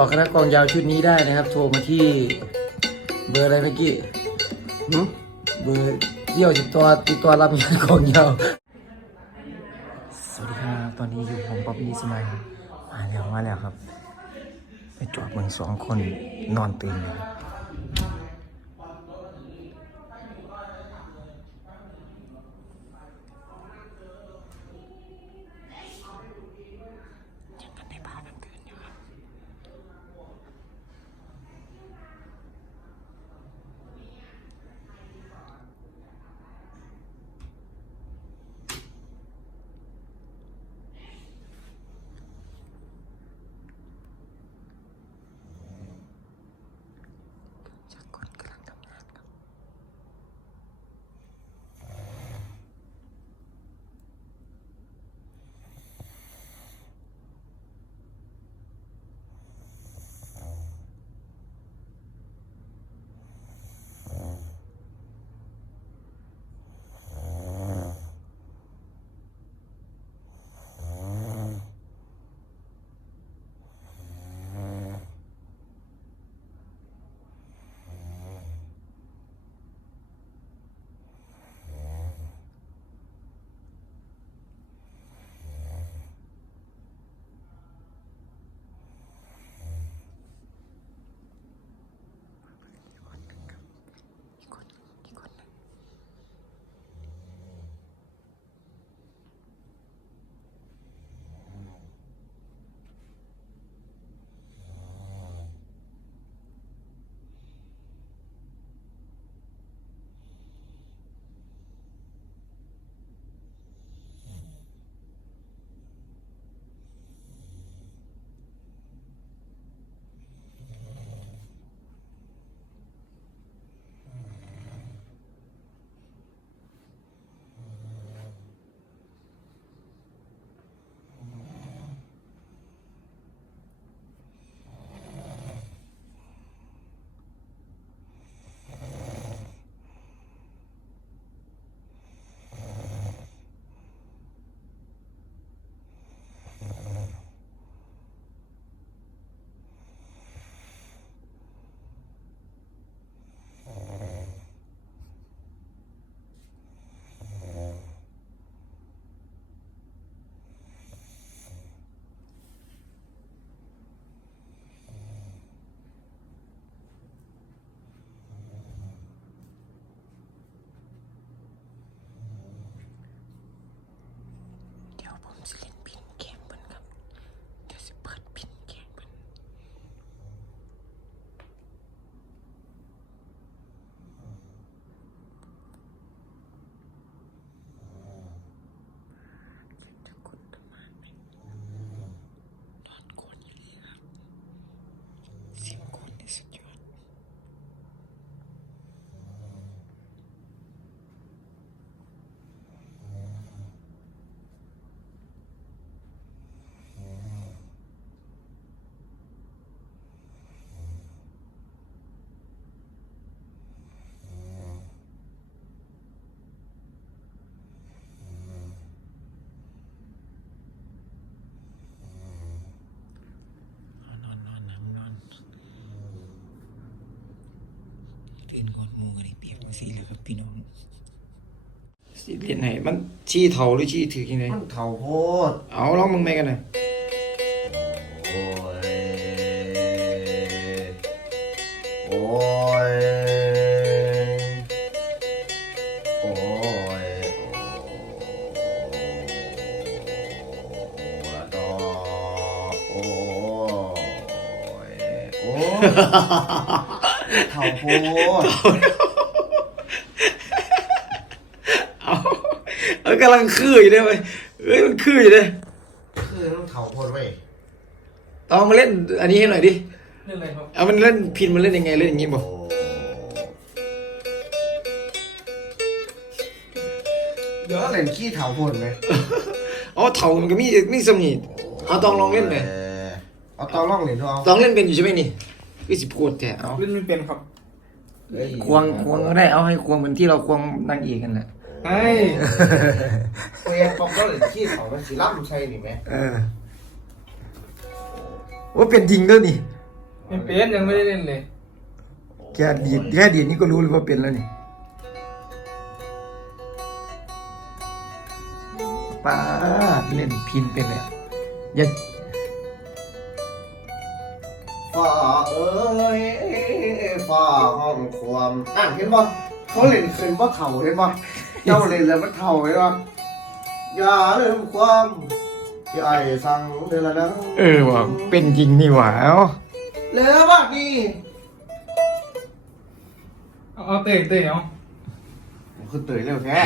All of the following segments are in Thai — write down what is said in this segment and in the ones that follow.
ติดต่อคณะกองยาวชุดนี้ได้นะครับ โทรมาที่เบอร์อะไรเมื่อกี้หึเบอร์เที่ยวติดต่อติดต่อรับงานกองยาว สวัสดีครับตอนนี้อยู่ผมป๊อบบี้สมัยมาแล้วมาแล้วครับ ไปจอดเมืองสองคนนอนตื่นเลย เดี๋ยวผมสิเล่นพินเกมเพิ่นครับเดี๋ยวสิเปิดพินเกมเพิ่นเสียงจะกดประมาณไหนนอนกวนอยู่เลยครับเสียงกวนนี่สุดยอด นอนนอนนอนนอน ตื่นก่อนหมูกันอีกเปียกมาสิแล้วครับพี่น้องสิเรียนไหนมันชี้เทาหรือชี้ถือยังไงมันเข่าโพดเอาลองมึงไม่กันหน่อยโอ้ย โอ้ย โอ้ย โอ้ละดอกโอ้ย โอ้ย เข่าโพดเอาเอากำลังคืออยู่ได้ไหมเอ้ยมันคืออยู่เลยคือต้องเข่าโพดเว้ยลองมาเล่น อันนี้ให้หน่อยดิเรื่องอะไรครับเอามันเล่นพินมันเล่นยังไงเล่นอย่างงี้บอกโอ้เดี๋ยวเล่นขี้เข่าโพดไหมอ๋อเท่ามันก็มีมีสมีเอาตองลองเล่นไหมออเอาตองลองเล่นดูเอาตองเล่นเป็นอยู่ใช่ไหมนี่ วิสิพูดแต่เอาเล่นไม่เป็นครับเฮ้ยควงควงก็ได้เอาให้ควงเหมือนที่เราควงนางเอกกันแหละไอ้เฮ้ยปอกก็เล่นขี้เข่ามันสีล่ำใช่นี่ไหมเออว่าเป็นจริงด้วยนี่ไม่เป็นยังไม่ได้เล่นเลยแค่ดีดแค่ดีดนี่ก็รู้เลยว่าเป็นแล้วนี่ป้าดเล่นพินเป็นเลยอะอย่า ฝ่าเอ้ยฝ่าห้องความอ่านเห็นบ่เขาเล่นคืนบ่เถ่าเห็นบ่เจ้าเล่นแล้วมันเถ่าเห็นบ่อย่าลืมความที่ไอ้สั่งเดือนละนะเออว่ะเป็นจริงนี่หว่าเอ้าแล้วว่านี่เอาเอาเตะเตะเอาผมคือตื่นเร็วแท้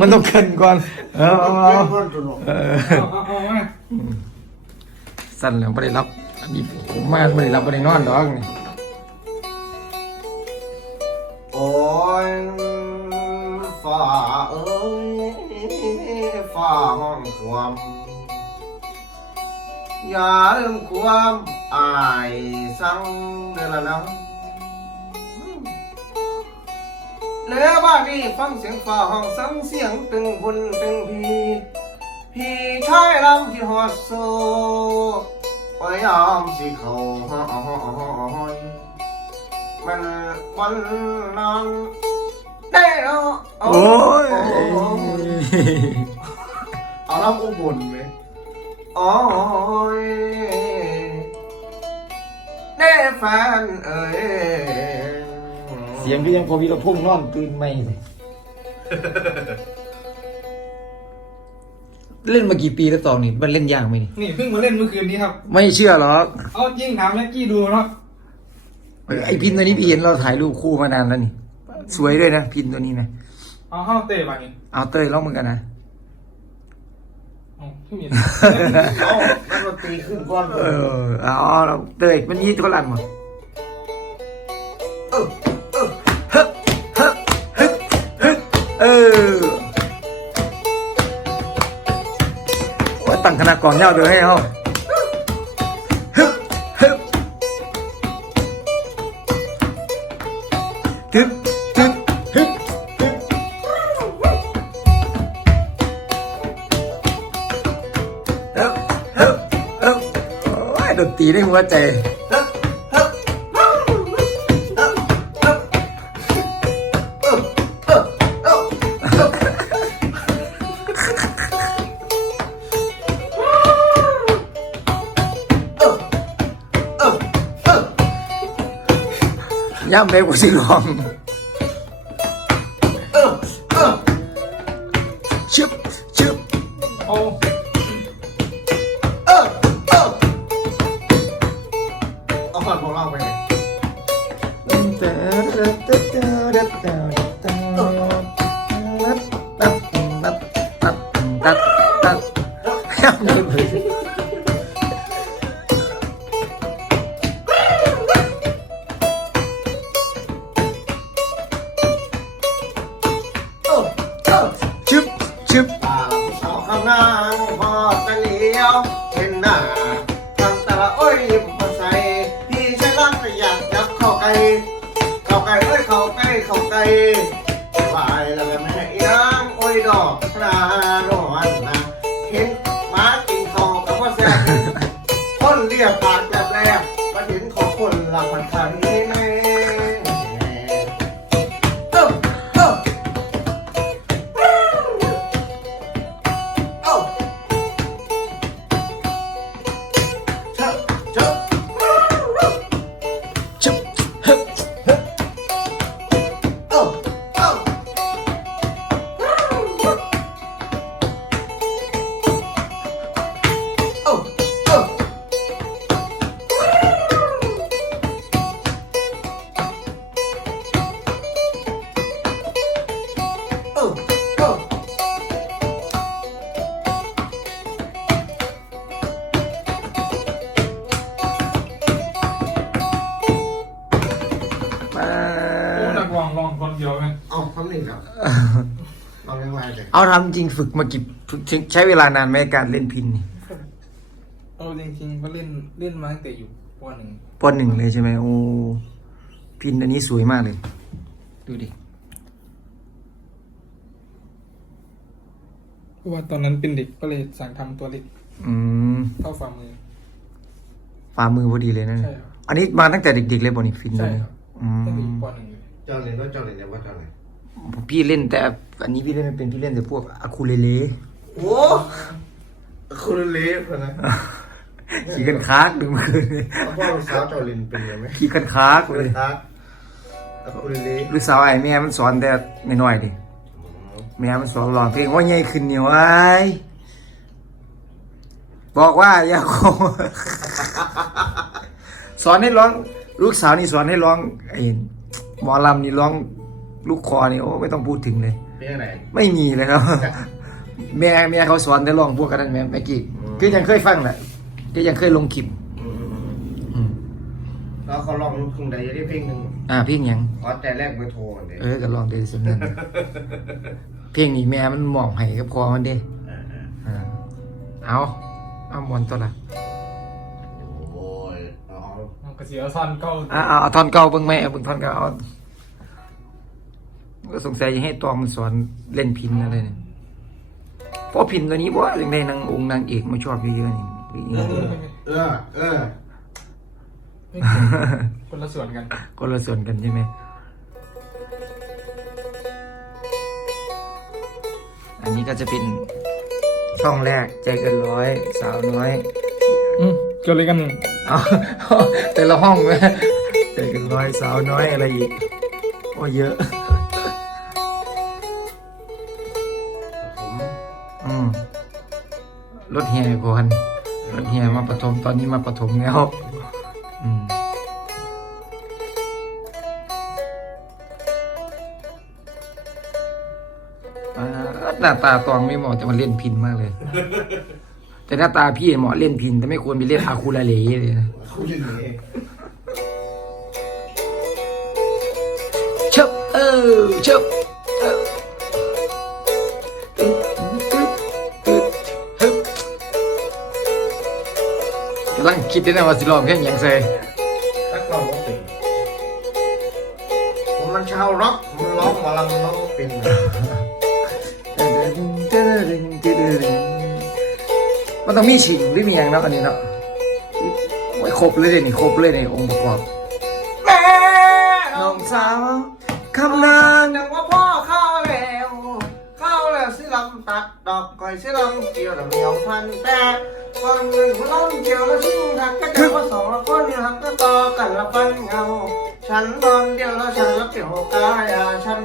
มันต้องเกินก่อน เออเอาเอาเพิ่นตัวหนกเออเอาเอาเอามาสั่นแล้วไม่ได้รับอั นี่ผมมาไม่ได้รับไม่ได้นอนดอกนี่โอ้ยฝ่าเอ้ยฝ่าห้องความอย่าลืมความอายสั่งเดือนละนะแล้วบ้านนี้ฟังเสียงฝ่าห้องสังเสียงตึงบุญตึงพีพี่ชายลำที่หอดโซ พยายามสิเขาหอยมันวันนั้นได้แล้วโอ้ยเอาลำอุบลไหมโอ้ยได้แฟนเอ้ยเสียงก็ยังพอวีรพงษ์นอนตื่นไม่เลย เล่นมากี่ปีแล้วตองนี่มันเล่นยากไหมนี่นี่เพิ่งมาเล่นเมื่อคืนนี้ครับ ไม่เชื่อหรอกเอาจริงถามแม็กกี้ดูเนาะไอพินตัวนี้พี่เห็นเราถ่ายรูปคู่มานานแล้วนี่ สวยด้วยนะพินตัวนี้นะเอาเข้าเตะมานี่เอาเต้ยร้องเหมือนกันนะเอาพี่หมิน เอานักดนตรีขึ้นก้อนเลเอยอเอาเอาเต้ยมันนี้เขาหลังหมด ว่าตั้งคณะกรเย้าเดี๋ยวให้เขาฮึ บฮึบทึบทึบฮึบฮึบฮึบฮึบฮึบโอ้ยดนตรีในหัวใจ ย่ำเล็กกว่าสิลอง เขาไกลเอ้ยเขาใกล้เขาไกลาทำจริงฝึกมากี่ฝึกใช้เวลานานไหมการเล่นพินนี่เอาจริงๆก็เล่นเล่นมาตั้งแต่อยู่ปหนึ่งปหนึ่งเลยใช่ไหมโอ้พินอันนี้สวยมากเลย ดูดิเพราะว่าตอนนั้นเป็นเด็กก็เลยสั่งทำตัวเล็กอืมเท่าฝ่ามือ ฝ่ามือพอดีเลยนั่นใช่ครับอันนี้มาตั้งแต่เด็กๆเลยบอนี่ฟินเลใช่ยครับอืตั้งแต่มปหนึ่งเลย เจ้าเล่นว่าเจ้าเล่นเนี่ยว่าเจ้าเล่น พี่เล่นแต่อันนี้พี่เล่นไม่เป็นพี่เล่นแต่พวกอะคูเลเล่โอ้คุณเละพนะขี่กันคากดึงมาคืนนี้เอาพ่อลูกสาวเจ้าเล่นเป็นยังไหมขี่กันคากเลยครับคุณเละลูกสาวไอ้แม่มันสอนแต่น้อยๆดิแม่มันสอนร้องเพลงว่าใหญ่ขึ้นเหนียวไอ้ายบอกว่าอย่าโกงสอนให้ร้อง ลูกสาวนี่สอนให้ร้องไอ้หมอลำนี่ร้อง ลูกคอนี่โอ้ไม่ต้องพูดถึงเลย เป็นยังไงไม่มีเลยครับ แม่แม่เขาสอนแต่ร้องพวกกันนั่นแม่แม่กี้อืมคือยังเคยฟังแหละก็ยังเคยลงคลิปอืมอืมแล้วเขาลองลูกทุ่งใดจะได้เพลงหนึ่งอ่าเพลงหยัง ขอแต่แรกไปโทรก่อนเด้เออก็ลองเดินสินั้นเพลงนี้แม่มันมองให้กับคอมันเด้เออเอออ่าเอาเอามวนตัวละโอ้ยเอาเอากระเสียซ่อนเก้าอ่าเอาเอาท่อนเก่าเบิ่งไหมเอาเบิ่งท่อนเก่าเอา ก็สงสัยจะให้ตองมันสอนเล่นพินอะไรเนี่ยเพราะพินตัวนี้บ่ถึงได้นางองค์นางเอกมาชอบเยอะๆนี่เออเออไม่เกี่ยวคนละส่วนกัน คนละส่วนกันใช่ไหมอันนี้ก็จะเป็นช่องแรกใจเกันร้อย สาวน้อยอืมเกิดอะไรกันเอาแต่ละห้องไหมใจเกันร้อยสาวน้อยอะไรอีกโอ้เยอะ รถแห่ก่อนรถแห่มาปฐมตอนนี้มาปฐมแล้วอืมอ่าหน้าตาตองไม่เหมาะจะมาเล่นพินมากเลย แต่หน้าตาพี่เหมาะเล่นพิน แต่ไม่ควรไปเล่นอาคูลาเลเลยนะเขาอย่างนี้เชบเออเชบ คิดด้วยนะว่าสิลองเพลงหยังไงถ้าเราก็เป็นผมมันชาวร็อกมันร้องหมอลำมันร้องก็เป็นมันต้องมีฉิงหรือมีอย่างเนาะอันนี้เนาะไว้ครบเลยเดนี่ครบเลยในองค์ประกอบแม่น้องสาวคำนางนังว่าพ่อเข้าแล้วเข้าแล้วสิลำตัดดอกก่อยสิลำเกี่ยวดอกเหนียวพันแต่ คนหนึ่งคนล้มเกี่ยวแล้วชิงหักก็เจอว่าสองละคนหักก็ต่อกันละฟันเงา ฉันตอนเดียวแล้วฉันละเกี่ยวกายาฉัน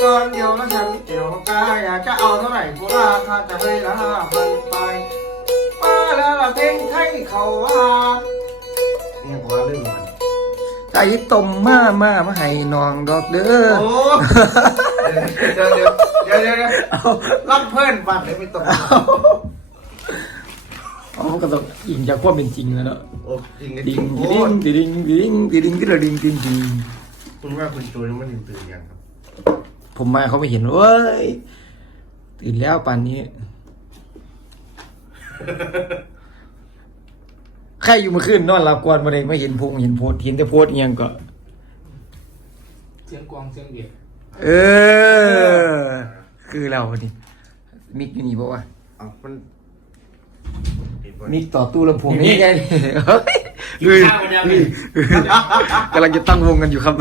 ตอนเดียวแล้วฉันเกี่ยวกายาจะเอาเท่าไหร่กูราคาจะให้ละห้าพันไปมาแล้วละเพลงไทยเขาว่าเนี่ยผมว่าเรื่องมันไก่ต้มมามามาให้น้องดอกเด้อโอ้เดี๋ยวเดี๋ยวเดี๋ยวเดี๋ยวเดี๋ยวรับเพื่อนบัตรเลยไม่ตรง อ๋อก็ต้องอิงจากความเป็นจริงแล้วเนาะโอ้จริงดิงโอ้ดิงดิงดิงดิงดิงดิงดิงดิงดิงคุณว่าคุณตัวนี้มันตื่นยังครับผมมาเขาไม่เห็นเว้ยตื่นแล้วป่านนี้ ใครอยู่เมื่อคืนนอนหลับกวนมาเลยไม่เห็นพงเห็นโพสต์เห็นแต่โพสต์อิหยังก็ เสียงกวางเสียงเบียดเออ คือเรานี่มิกอยู่นี่บอกว่าเอามัน มิกต่อตู้ลำโพงนี่ไงเฮ้ยเฮ้ยเฮ้ยกำลังจะตั้งวงกันอยู่ครับ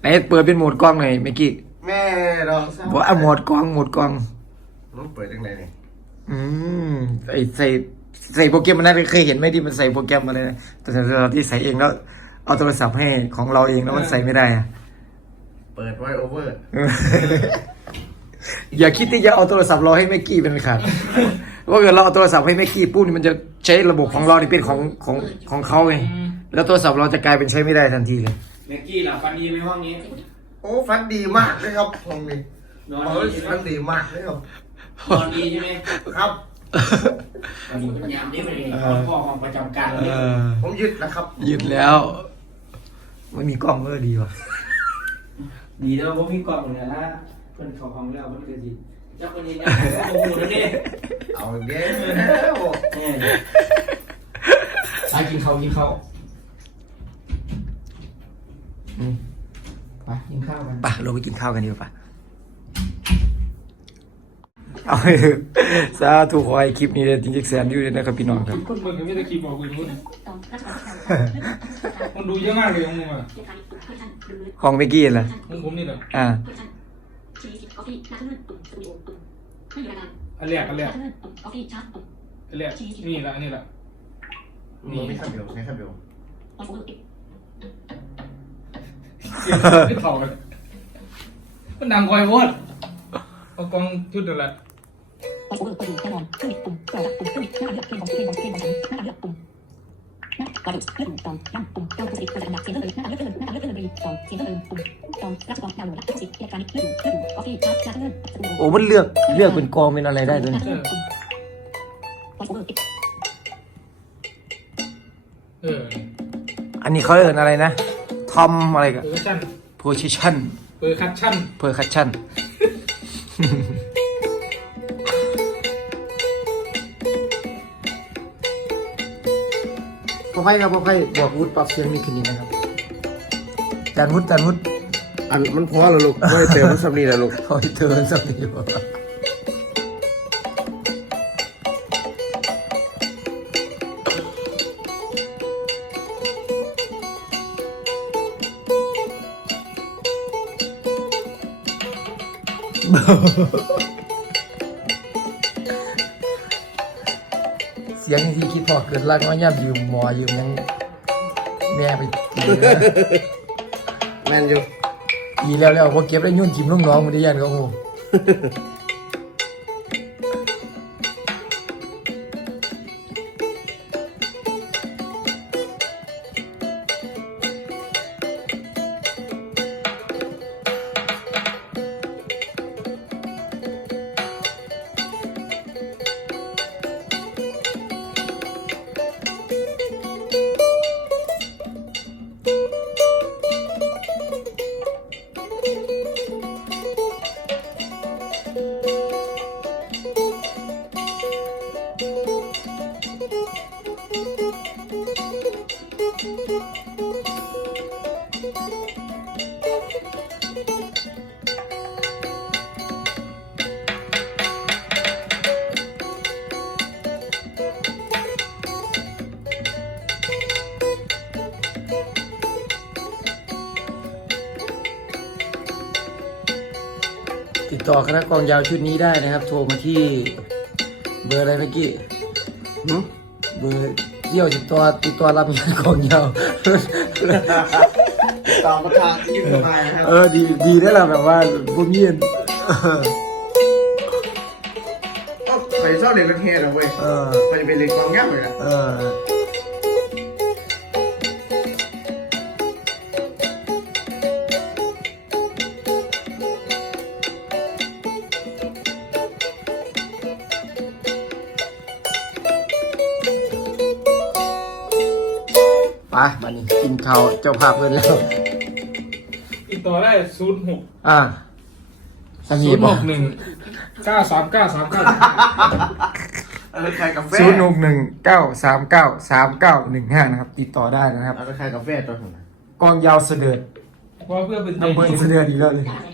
ไหนเปิดเป็นโหมดกล้องหน่อยเมื่อกี้แม่เราทราบบอกเอาโหมดกล้องโหมดกล้องมันเปิดยังไงเนี่ยอืมไอใส่ใส่โปรแกรมมันน่าจะเคยเห็นไหมที่มันใส่โปรแกรมมาเลยนะแต่เราที่ใส่เองแล้วเอาโทรศัพท์ให้ของเราเองแล้วมันใส่ไม่ได้อะเปิดไว้โอเวอร์ อย่าคิดที่จะเอาโทรศัพท์เราให้แม็กกี้เป็นขาดว่าเกิดเราเอาโทรศัพท์ให้แม็กกี้ปุ๊บนี่มันจะใช้ระบบของเราที่เป็นของของของเขาไงแล้วโทรศัพท์เราจะกลายเป็นใช้ไม่ได้ทันทีเลยเมกกี้หลับฟันดีไหมห้องนี้ โอ้ฟันดีมากเลยครับห้องนี้นอนโอ้ยดีใช่ไหมฟันดีมากเลยครับนอนดีใช่ไหมครับวันนี้เป็นยามนี้เป็นเออพ่อของประจำการเลยผมยึดนะครับหยุดแล้วไม่มีกล้องเออดีว่ะดีแล้วผมมีกล่องเนี่ยนะเพิ่นเขาของแล้วมันเกิดสิเจ้าคนนี้นะโอ้โหนั่นนี่เอาเด้วสายกินเขากินเขาอืมไปกินข้าวกันไปเราไปกินข้าวกันดีกว่าปะเอาให้เถอะสาธุขอให้คลิปนี้ได้จริงๆแสนวิวเลยนะครับพี่น้องครับคนเบิ่งก็ไม่ได้คลิปบอกคุยมุ่นมันดูเยอะมากเลยของมึงอะของเมกกี้ล่ะมึงผมนี่แหละอ่า อันแรกอันแรกอันแรกนี่แหละอันนี้แหละนี่ไม่ขับเบลใช้ขับเบลเสียงไม่เท่ากันมันดังคอยโวดเอากองชุดนั่นแหละโอ้มันเลือกเลือก เป็นกองเป็นอะไรได้ด้วยเออเอออันนี้เขาเรียกอะไรนะทอมอะไรกันเปอร์ชั่น position เปอร์คัชชั่น percussion พอ ไพ่ครับพอไพ่บอกวุฒิปรับเสียงนี่คืนนี้นะครับจานวุฒิจานวุฒิอันมันพอแล้วลูกไม่เติมมันสับนี่แล้วลูกคอยเตือนสักทีว่าเสียงที่คิดพอเกิดรักน้อยย่ำยืมหมอยืมยังแม่ไปตีนะแมนอยู่ ตีแล้วแล้วพอเก็บได้ยุ่นจิ้มลูกน้องมันได้ยันก็โห ติดต่อคณะกองยาวชุดนี้ได้นะครับ โทรมาที่เบอร์อะไรเมื่อกี้หึเบอร์เที่ยวติดต่อติดต่อรับงานกองยาว ตามประธานที่ยืนสบายนะครับเออดีดีได้ละแบบว่าพวกเงียนเอ้าใครชอบเล่นรถเฮดอะเว้ยเออมันจะเป็นเล่นกองยักษ์เลยนะเออ ไปมานี่กินข้าวเจ้าภาพเพิ่นแล้วติดต่อได้ศูนย์หกอ่าสามีศูนย์บหอกกหนึ่งเก้าสามเก้าสามเก้าเออใครกาแฟศูนย์หกหนึ่งเก้าสามเก้าสามเก้าหนึ่งห้านะครับ ติดต่อได้นะครับ เอาใครกาแฟตัวหนึ่งกองยาวเสด็จเพราะเพื่อเป็นใจน้ำเบิ้ลดี เสด็จอีกแล้วเลย Dạ,